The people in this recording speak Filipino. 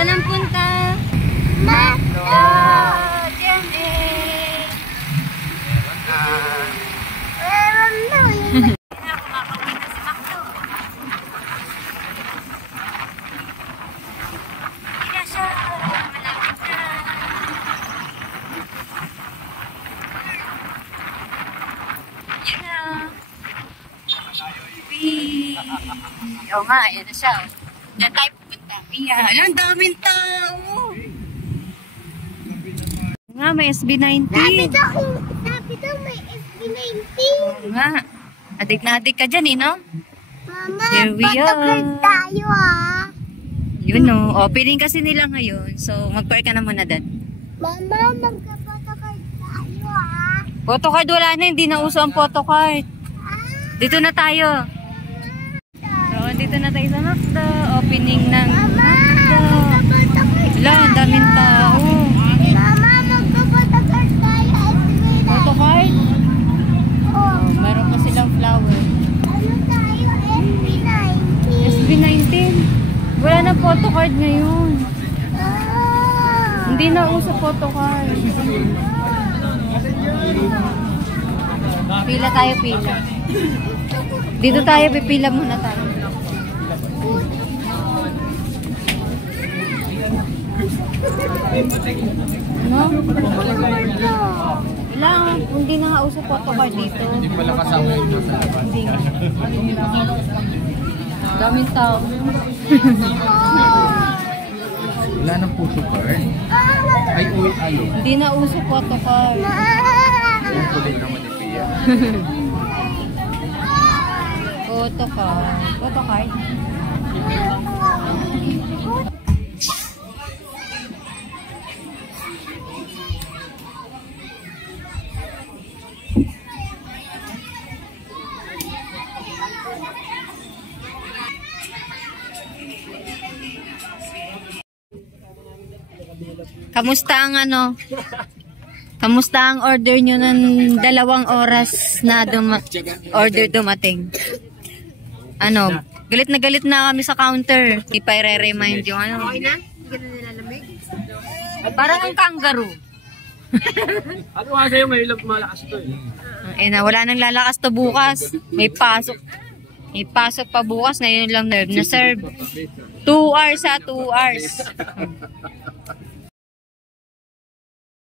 Saan ang punta? Macdo! Diyan eh. Meron na yun. Kumakawin na si Macdo. Hindi siya. Malapit na. Yan na. Oo nga, yan na siya. Diyan tayo pupunta. Ayan, ang daming tao. Nga, may SB19. Sabi daw may SB19. Oo nga. Adik na adik ka dyan eh, no? Mama, Here we patagay are. tayo ah. Yun no. Opening kasi nila ngayon. So, mag-park ka na muna dad. Mama, magkapatagay tayo ah. Photocard wala na. Hindi na uso ang photocard. Dito na tayo. So, dito na tayo sa Macdo. Opening ng Mama, Macdo. magkapatagay tayo. Wala, ang daming tao. Mama, magkapatagay tayo. SB19. Photocard? Oh, Meron pa silang flower. ano tayo? SB19. SB19. Wala na photocard ngayon. Ah. Hindi na uso photocard. Pila tayo, pila. Dito tayo, pipila muna tayo. Ano? Wala, hindi na nga uso photocard dito. Hindi pala kasama yung nasa labas. Hindi nga. Daming tao. Wala nang puso card. Ay, uy, alo. Hindi na uso photocard. Ang kulit naman ni Pia. Photocard. Photocard? Kamusta ang ano? Kamusta ang order nyo ng 2 oras na order dumating? Ano? Galit na kami sa counter. Ipa-re-remind yung ano. Okay na? Hindi ka na nilalamig? Parang ang kangaroo. Ano nga sa'yo ngayon lang malakas to eh. Wala nang lalakas to bukas. May pasok. May pasok pa bukas. Ngayon lang na serve. 2 hours 2 hours.